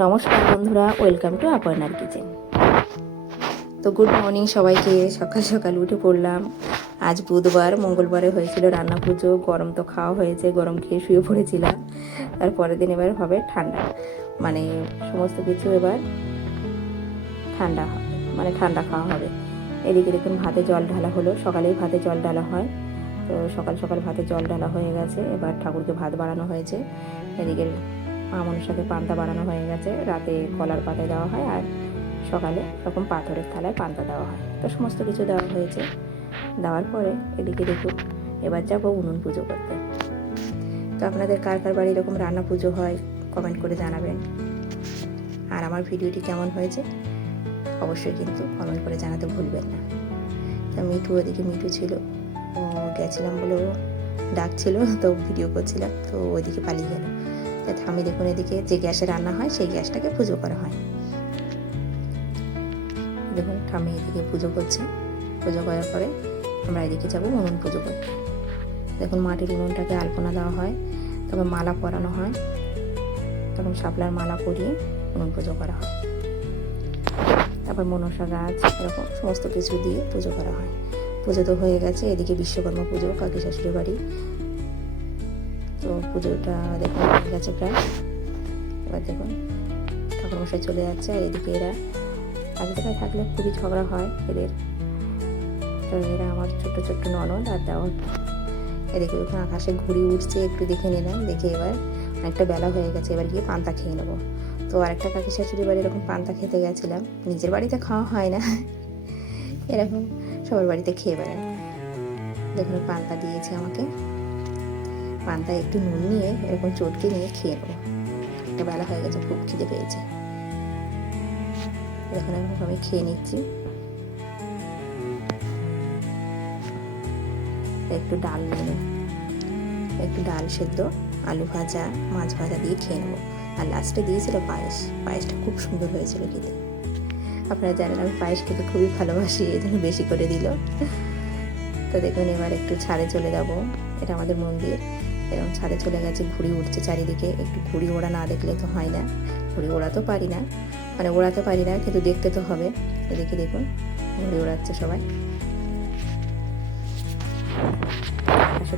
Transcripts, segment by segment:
নমস্কার বন্ধুরা, welcome to আপনার কিচেন। তো গুড মর্নিং সবাইকে, সকাল সকাল উঠে পড়লাম। আজ বুধবার, মঙ্গলবারে হয়েছিল রান্না পুজো, গরম তো খাওয়া হয়েছে, গরম খেয়ে শুয়ে পড়েছিলাম। তার পরের দিন এবার হবে ঠান্ডা। মানে সমস্ত কিছু এবার ঠান্ডা মানে ঠান্ডা খাওয়া হবে। এদিকে দেখুন ভাতে জল ঢালা হলো, সকালেই ভাতে জল ঢালা হয়। তো সকাল সকাল ভাতে জল ঢালা হয়ে গেছে, এবার ঠাকুরকে ভাত বাড়ানো হয়েছে। এদিকে মনসাকে পান্তা বানানো হয়ে গেছে। রাতে কলার পাতায় দেওয়া হয় আর সকালে এরকম পাথরের থালায় পান্তা দেওয়া হয়। তো সমস্ত কিছু দেওয়া হয়েছে। দেওয়ার পরে এদিকে দেখুন এবার যাব উনুন পুজো করতে। তো আপনাদের কার কার বাড়ি এরকম রান্না পুজো হয় কমেন্ট করে জানাবেন। আর আমার ভিডিওটি কেমন হয়েছে, অবশ্যই কিন্তু কমেন্ট করে জানাতে ভুলবেন না। তো মিঠু ওদিকে, মিঠু ছিল। গেছিলাম বলে ও ডাকছিল, তো ভিডিও করছিলাম, তো ওইদিকে পালিয়ে গেল। আমি দেখুন এদিকে যে গ্যাসে রান্না হয়, সেই গ্যাসটাকে পুজো করা হয়। দেখুন ঠামি এদিকে পুজো করছে। পুজো করার পরে আমরা এদিকে যাব উনুন পুজো করতে। দেখুন মাটির উনুনটাকে আলপনা দেওয়া হয়, তারপর মালা পরানো হয়। তখন শাপলার মালা পরিয়ে উনুন পুজো করা হয়। তারপর মনসা গাছ, এরকম সমস্ত কিছু দিয়ে পুজো করা হয়। পুজো তো হয়ে গেছে, এদিকে বিশ্বকর্মা পুজো, কাকি শাশুড়ি বাড়ি। তো পুজোটা দেখুন হয়ে গেছে প্রায়। এবার দেখুন, ঠাকুরমশাই চলে যাচ্ছে আর এদিকে এরা। আগে থেকে থাকলে খুবই ঝগড়া হয় এদের। তো এরা আমার ছোট্ট ছোট্ট ননদ আর দেওয়ার এদিকে দেখুন, আকাশে ঘুড়ি উঠছে একটু দেখে নিলাম দেখে এবার অনেকটা বেলা হয়ে গেছে, এবার গিয়ে পান্তা খেয়ে নেব। তো আরেকটা কাকি শাশুড়ি বাড়ি এরকম পান্তা খেতে গেছিলাম, নিজের বাড়িতে খাওয়া হয় না। এরকম সবার বাড়িতে খেয়ে বেড়ায়। দেখুন, পান্তা দিয়েছে আমাকে। পান্তা একটু নুন নিয়ে এরকম চটকে নিয়ে খেয়ে নেব। একটা বেলা হয়ে গেছে, খুব খিদে পেয়েছে। দেখুন এরকম আমি খেয়ে নিচ্ছি। একটু ডাল নেব। একটু ডাল সেদ্ধ, আলু ভাজা, মাছ ভাজা দিয়ে খেয়ে নেব। আর লাস্টে দিয়েছিল পায়েস। পায়েসটা খুব সুন্দর হয়েছিল খেতে। আপনারা জানেন আমি পায়েস খেতে খুবই ভালোবাসি, এই জন্য বেশি করে দিল। তো দেখুন, এবার একটু ছাড়ে চলে যাব। এটা আমাদের মন্দির। এরকম ছাদে চলে গেছে, ঘুড়ি উঠছে চারিদিকে। একটু ঘুড়ি ওড়া না দেখলে তো হয় না। ঘুড়ি ওড়াতে পারি না। মানে ওড়াতে পারি না, কিন্তু দেখতে তো হবে। এদিকে দেখুন, ঘুড়ি ওড়াচ্ছে সবাই। আচ্ছা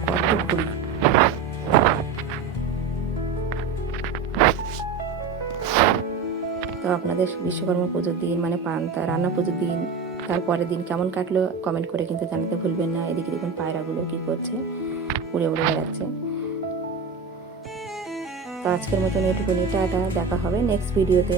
তো আপনাদের বিশ্বকর্মা পুজোর দিন মানে পান্তা, রান্না পুজোর দিন তারপরের দিন কেমন কাটলো কমেন্ট করে কিন্তু জানাতে ভুলবেন না। এদিকে দেখুন পায়রাগুলো কী করছে, উড়ে উড়ে বেড়াচ্ছে। আজকের মতন এটুকুনি টাটা দেখা হবে নেক্সট ভিডিওতে